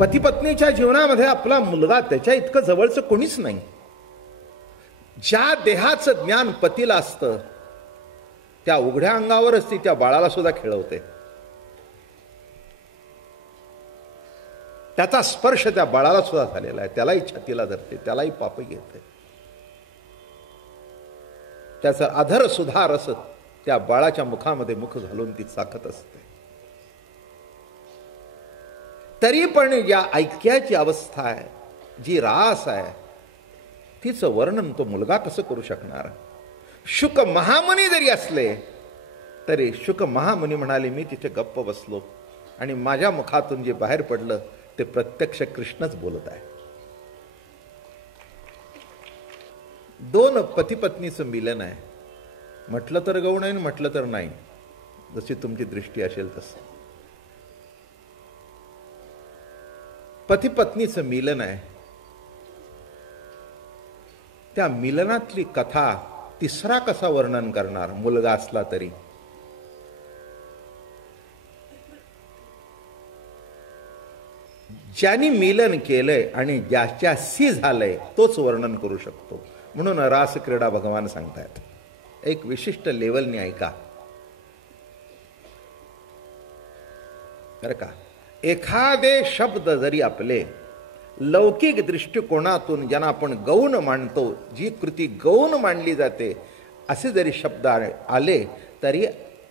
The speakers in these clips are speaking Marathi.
पती पत्नीच्या जीवनामध्ये आपला मुलगा त्याच्या इतकं जवळचं कोणीच नाही. ज्या देहाचं ज्ञान पतीला असतं त्या उघड्या अंगावरच ती त्या बाळाला सुद्धा खेळवते. त्याचा स्पर्श त्या बाळाला सुद्धा झालेला आहे. त्यालाही छातीला धरते, त्यालाही पापी घेते. त्याचा अधर सुद्धा रस त्या बाळाच्या मुखामध्ये मुख घालून ती चाकत असते. तरी पण या ऐक्याची अवस्था आहे, जी रास आहे, तिचं वर्णन तो मुलगा कसं करू शकणार. शुक महामुनी जरी असले तरी शुक महामुनी म्हणाले, मी तिथे गप्प बसलो आणि माझ्या मुखातून जे बाहेर पडलं ते प्रत्यक्ष कृष्णच बोलत आहे. दोन पती पत्नीचं मिलन आहे. म्हटलं तर गौण आहे, म्हटलं तर नाही, जशी तुमची दृष्टी असेल तसं. पती पत्नीचं मिलन आहे. त्या मिलनातली कथा तिसरा कसा वर्णन करणार मुलगा असला तरी. ज्यांनी मिलन केलंय आणि ज्याच्याशी झालंय तोच वर्णन करू शकतो. म्हणून रासक्रीडा भगवान सांगतायत. एक विशिष्ट लेवलने ऐका बरं का. एखादे शब्द जरी आपले लौकिक दृष्टिकोनातून ज्यांना आपण गौण मानतो, जी कृती गौण मानली जाते, असे जरी शब्द आले तरी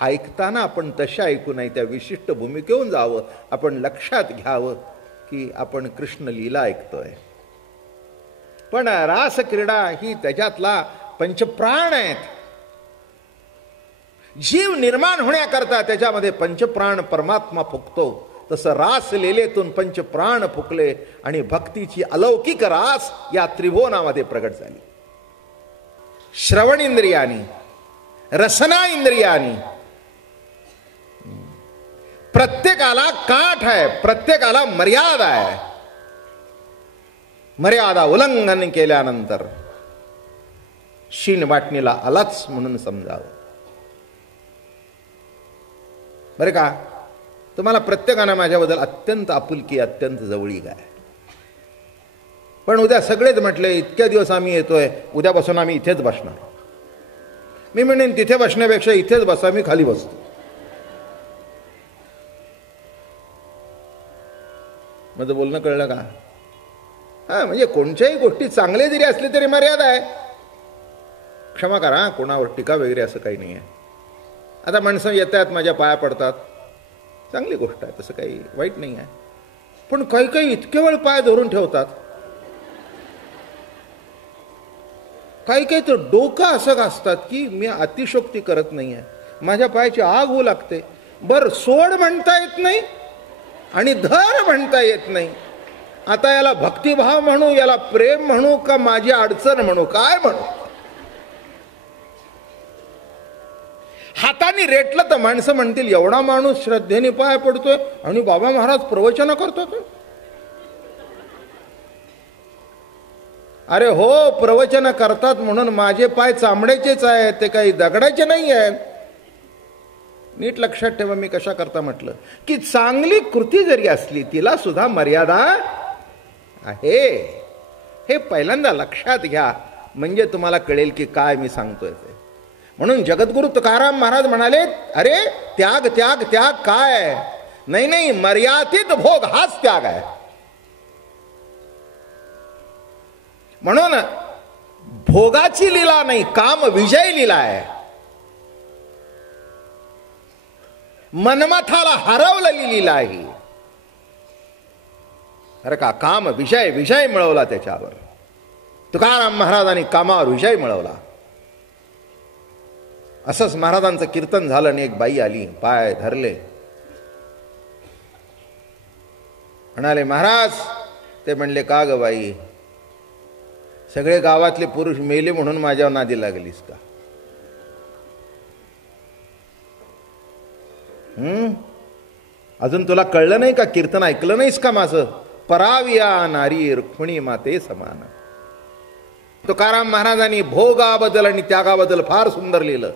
ऐकताना आपण तशा ऐकू नये. त्या विशिष्ट भूमिकेहून जावं. आपण लक्षात घ्यावं की आपण कृष्ण लीला ऐकतोय. पण रासक्रीडा ही त्याच्यातला पंचप्राण आहेत. जीव निर्माण होण्याकरता त्याच्यामध्ये पंचप्राण परमात्मा फुकतो. तसं रास लीलेतून पंचप्राण फुकले आणि भक्तीची अलौकिक रास या त्रिभुवनामध्ये प्रगट झाली. श्रवण इंद्रियानी, रसना इंद्रियानी, प्रत्येकाला काठ आहे, प्रत्येकाला मर्यादा आहे. मर्यादा उल्लंघन केल्यानंतर शीन वाटणीला आलाच म्हणून समजावं. बरे का. तुम्हाला प्रत्येकानं माझ्याबद्दल अत्यंत आपुलकी, अत्यंत जवळीक आहे. पण उद्या सगळेच म्हटले इतक्या दिवस आम्ही येतोय, उद्यापासून आम्ही इथेच बसणार. मी म्हणेन तिथे बसण्यापेक्षा इथेच बसा, मी खाली बसतो. माझं बोलणं कळलं का. हा, म्हणजे कोणत्याही गोष्टी चांगले जरी असले तरी मर्यादा आहे. क्षमा करा, कोणावर टीका वगैरे असं काही नाही आहे. आता माणसं येतात, माझ्या पाया पडतात, चांगली गोष्ट आहे, तसं काही वाईट नाही आहे. पण काही काही इतके वेळ पाय धरून ठेवतात, काही काही तर डोकं असं घासतात की मी अतिशोक्ती करत नाही आहे, माझ्या पायाची आग होऊ लागते. बर, सोड म्हणता येत नाही आणि धर म्हणता येत नाही. आता याला भक्तिभाव म्हणू, याला प्रेम म्हणू, का माझी अडचण म्हणू, काय म्हणू. हाताने रेटलं तर माणसं म्हणतील एवढा माणूस श्रद्धेने पाय पडतोय आणि बाबा महाराज प्रवचन करतो. अरे हो, प्रवचन करतात म्हणून माझे पाय चामड्याचेच आहेत, ते काही दगडाचे नाही आहेत. नीट लक्षात ठेवा मी कशा करता म्हटलं की चांगली कृती जरी असली तिला सुद्धा मर्यादा आहे. हे पहिल्यांदा लक्षात घ्या, म्हणजे तुम्हाला कळेल की काय मी सांगतोय ते. म्हणून जगद्गुरु तुकाराम महाराज म्हणाले, अरे त्याग त्याग त्याग काय नाही, नाही, मर्यादित भोग हाच त्याग आहे. म्हणून भोगाची लीला नाही, काम विजय लीला आहे. मनमथाला हरवलेली लीला आहे. अरे का, काम विजय, विजय मिळवला त्याच्यावर. तुकाराम महाराजांनी कामावर विजय मिळवला. असंच महाराजांचं कीर्तन झालं आणि एक बाई आली, पाय धरले, म्हणाले महाराज. ते म्हणले का ग बाई, सगळे गावातले पुरुष मेले म्हणून माझ्यावर नादी लागलीस का. अजून तुला कळलं नाही का, कीर्तन ऐकलं नाहीस का माझं. पराविया नारी रुक्मिणी माते समान. तुकाराम महाराजांनी भोगाबद्दल आणि त्यागाबद्दल फार सुंदर लिहिलं.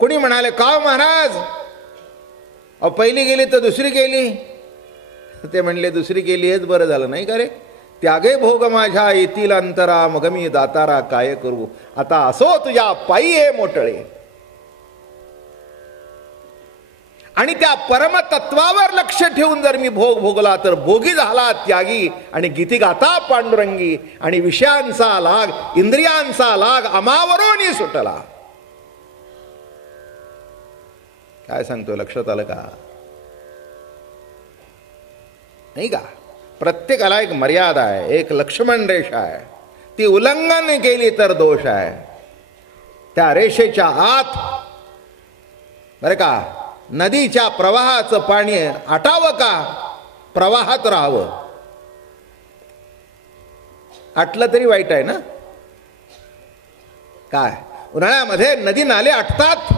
कोणी म्हणाले का महाराज, पहिली गेली तर दुसरी गेली. ते म्हणले दुसरी केली हेच बरं झालं नाही का रे. त्यागे भोग माझ्या येतील अंतरा, मग मी दातारा काय करू. आता असो तुझ्या पायी हे मोटळे. आणि त्या परमतत्वावर लक्ष ठेवून जर मी भोग भोगला तर भोगी झाला त्यागी. आणि गीती गाता पांडुरंगी. आणि विषयांचा लाग, इंद्रियांचा लाग अमावरोनी सुटला. काय सांगतो, लक्षात आलं का नाही का. प्रत्येकाला एक मर्यादा आहे, एक लक्ष्मण रेषा आहे. ती उल्लंघन केली तर दोष आहे. त्या रेषेच्या आत बरं का नदीच्या प्रवाहाचं पाणी आटावं का प्रवाहात राहावं. आटलं तरी वाईट आहे ना. काय उन्हाळ्यामध्ये नदी नाले आटतात.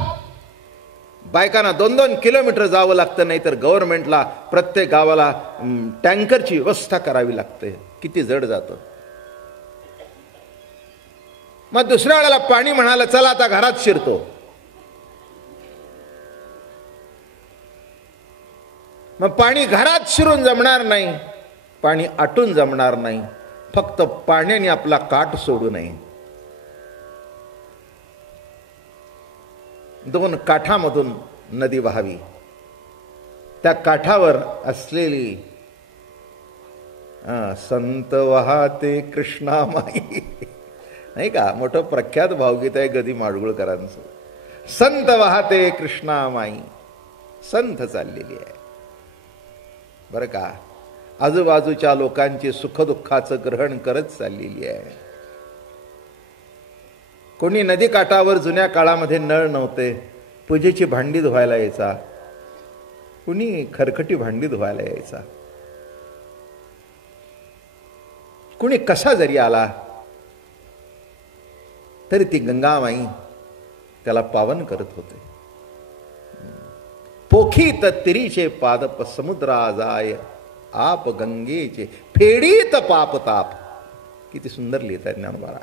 बायकांना 2-2 किलोमीटर जावं लागतं. नाही तर गव्हर्नमेंटला प्रत्येक गावाला टँकरची व्यवस्था करावी लागते. किती जड जातं. मग दुसऱ्या वेळेला पाणी म्हणाला चला आता घरात शिरतो. मग पाणी घरात शिरून जमणार नाही, पाणी आटून जमणार नाही. फक्त पाण्याने आपला काठ सोडू नये. 2 काठामधून नदी वाहावी. त्या काठावर असलेली संत वाहते कृष्णामाई नाही का, मोठं प्रख्यात भावगीत आहे गदी माडगुळकरांचं. संत वाहते कृष्णामाई. संत चाललेली आहे बरं का. आजूबाजूच्या लोकांची सुखदुःखाचं ग्रहण करत चाललेली आहे. कोणी नदी काठावर जुन्या काळामध्ये नळ नव्हते, पूजेची भांडी धुवायला यायचा. कुणी खरकटी भांडी धुवायला यायचा. कुणी कसा जरी आला तरी ती गंगामाई त्याला पावन करत होते. पोखीत तिरीचे पादप समुद्रा जाय, आप गंगेचे फेडीत पाप ताप. किती सुंदर लिहितात ज्ञानोबा.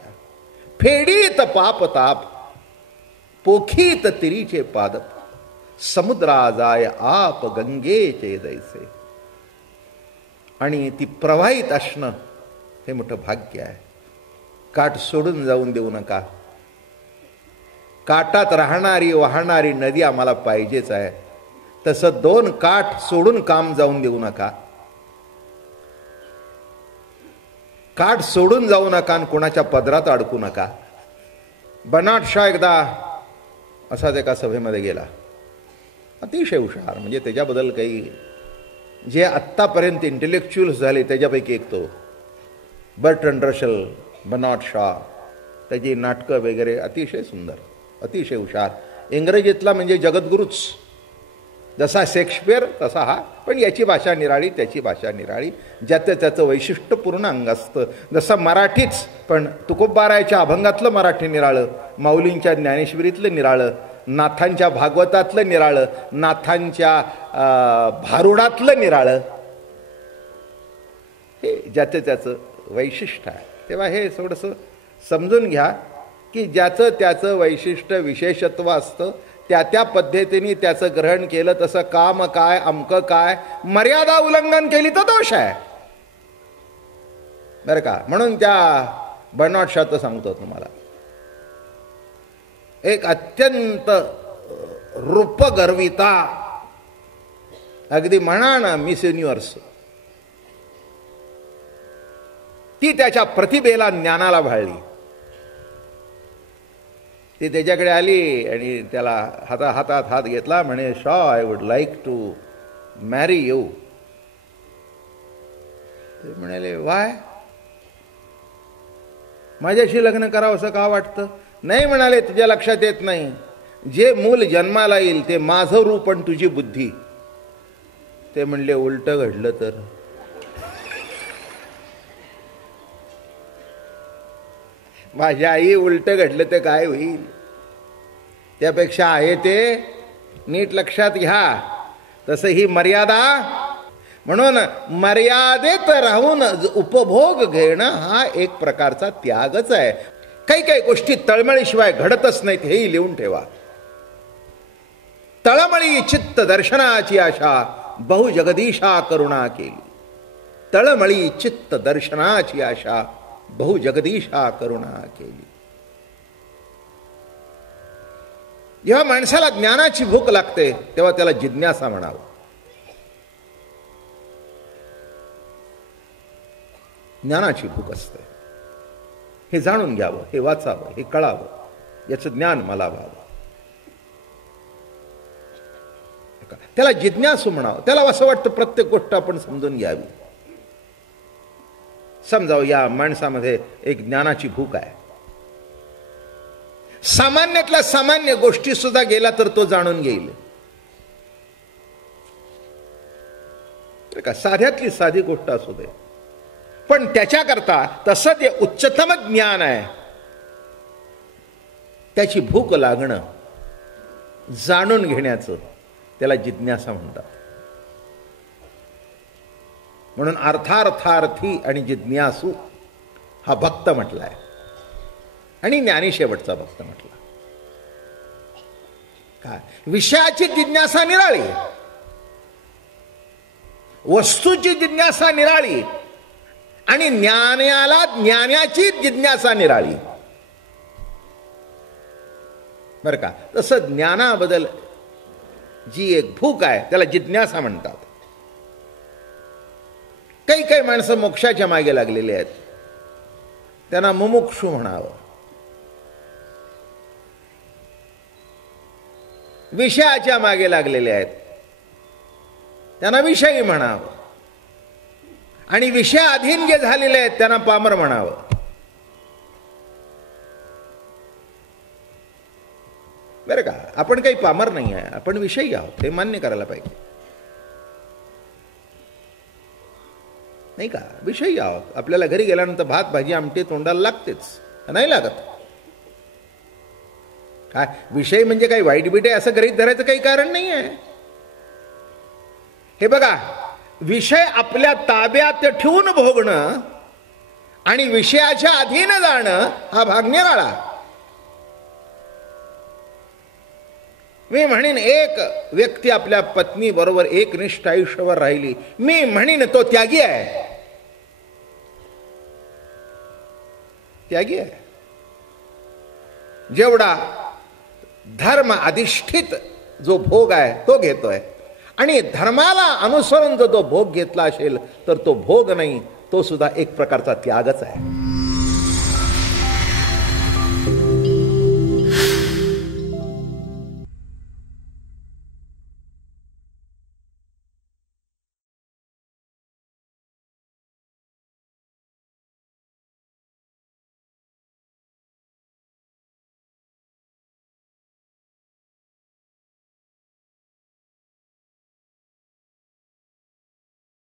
फेडीत पाप ताप, पोखीत तिरीचे पादप समुद्रा जाय, आप गंगेचे जैसे. आणि ती प्रवाहित असणं हे मोठं भाग्य आहे. काठ सोडून जाऊन देऊ नका. काठात राहणारी वाहणारी नदी आम्हाला पाहिजेच आहे. तसं 2 काठ सोडून काम जाऊन देऊ नका. काठ सोडून जाऊ नका आणि कोणाच्या पदरात अडकू नका. बनाट शाह एकदा असाच एका सभेमध्ये गेला. अतिशय हुशार, म्हणजे त्याच्याबद्दल काही जे आत्तापर्यंत इंटेलेक्च्युअल्स झाले त्याच्यापैकी एक तो. बर्ट्रंड रशल, बनाट शाह, त्याची नाटकं वगैरे अतिशय सुंदर, अतिशय हुशार. इंग्रजीतला म्हणजे जगद्गुरूच. जसा शेक्सपियर तसा हा, पण याची भाषा निराळी, त्याची भाषा निराळी. ज्याचं त्याचं वैशिष्ट्यपूर्ण अंग असतं. जसं मराठीच, पण तुकोबारायच्या अभंगातलं मराठी निराळं, माऊलींच्या ज्ञानेश्वरीतलं निराळं, नाथांच्या भागवतातलं निराळं, नाथांच्या भारुडातलं निराळं. हे ज्याचं त्याचं वैशिष्ट्य आहे. तेव्हा हे थोडंसं समजून घ्या की ज्याचं त्याचं वैशिष्ट्य विशेषत्व असतं. त्या पद्धतीने त्याचं ग्रहण केलं तसं काम काय, अमकं काय, मर्यादा उल्लंघन केली तर दोष आहे बरं का. म्हणून त्या बनाट शाहचं सांगतो तुम्हाला. एक अत्यंत रूपगर्विता, अगदी म्हणा ना मिस युनिव्हर्स, ती त्याच्या प्रतिभेला ज्ञानाला भाळली. ती त्याच्याकडे आली आणि त्याला हातात हात घेतला. म्हणे, Shaw, I would like to marry you. ते म्हणाले, वाय, माझ्याशी लग्न करावं असं का वाटतं? नाही म्हणाले, तुझ्या लक्षात येत नाही, जे मूल जन्माला येईल ते माझं रूप आणि तुझी बुद्धी. ते म्हणले, उलट घडलं तर? माझ्या आई उलट घडलं तर काय होईल? त्यापेक्षा आहे ते नीट लक्षात घ्या. तसं ही मर्यादा. म्हणून मर्यादेत राहून उपभोग घेणं हा एक प्रकारचा त्यागच आहे. काही काही गोष्टी तळमळीशिवाय घडतच नाहीत, हेही लिहून ठेवा. तळमळी चित्त दर्शनाची आशा, बहु जगदीशा करुणा केली. तळमळी चित्त दर्शनाची आशा, बहु जगदीशा करुणा केली. जेव्हा माणसाला ज्ञानाची भूक लागते तेव्हा त्याला जिज्ञासा म्हणावं. ज्ञानाची भूक असते. हे जाणून घ्यावं, हे वाचावं, हे कळावं, याचं ज्ञान मला व्हावं. त्याला जिज्ञासू म्हणावं. त्याला असं वाटतं प्रत्येक गोष्ट आपण समजून घ्यावी. समजावं या माणसामध्ये एक ज्ञानाची भूक आहे. सामान्यातल्या सामान्य गोष्टी सुद्धा गेला तर तो जाणून घेईल. का साध्यातली साधी गोष्ट असू दे, पण त्याच्याकरता तसं ते उच्चतम ज्ञान आहे. त्याची भूक लागणं, जाणून घेण्याचं, त्याला जिज्ञासा म्हणतात. म्हणून अर्थार्थार्थी आणि जिज्ञासू हा भक्त म्हटलाय आणि ज्ञानी शेवटचा भक्त म्हटला. काय विषयाची जिज्ञासा निराळी, वस्तूची जिज्ञासा निराळी आणि ज्ञानाची जिज्ञासा निराळी. बर का? तसं ज्ञानाबद्दल जी एक भूक आहे त्याला जिज्ञासा म्हणतात. काही काही माणसं मोक्षाच्या मागे लागलेली आहेत, त्यांना मुमुक्षू म्हणावं. विषयाच्या मागे लागलेले आहेत, त्यांना विषयी म्हणावं. आणि विषयाधीन जे झालेले आहेत त्यांना पामर म्हणावं. बरं का? आपण काही पामर नाही आहे, आपण विषयी आहोत, हे मान्य करायला पाहिजे. नाही का? विषयी आहोत. आपल्याला घरी गेल्यानंतर भात भाजी आमटी तोंडाला लागतेच, नाही लागत? काय विषय म्हणजे काही वाईट बिटे असं गरीब धरायचं काही कारण नाही आहे. हे बघा, विषय आपल्या ताब्यात ठेवून भोगणं आणि विषयाच्या अधीन जाणं हा भाग निराळा. मी म्हणेन एक व्यक्ती आपल्या पत्नी बरोबर एकनिष्ठ आयुष्यावर राहिली, मी म्हणेन तो त्यागी आहे. त्यागी आहे. जेवढा धर्म अधिष्ठित जो भोग आहे तो घेतोय आणि धर्माला अनुसरून जो भोग घेतला असेल तर तो भोग नाही, तो सुद्धा एक प्रकारचा त्यागच आहे.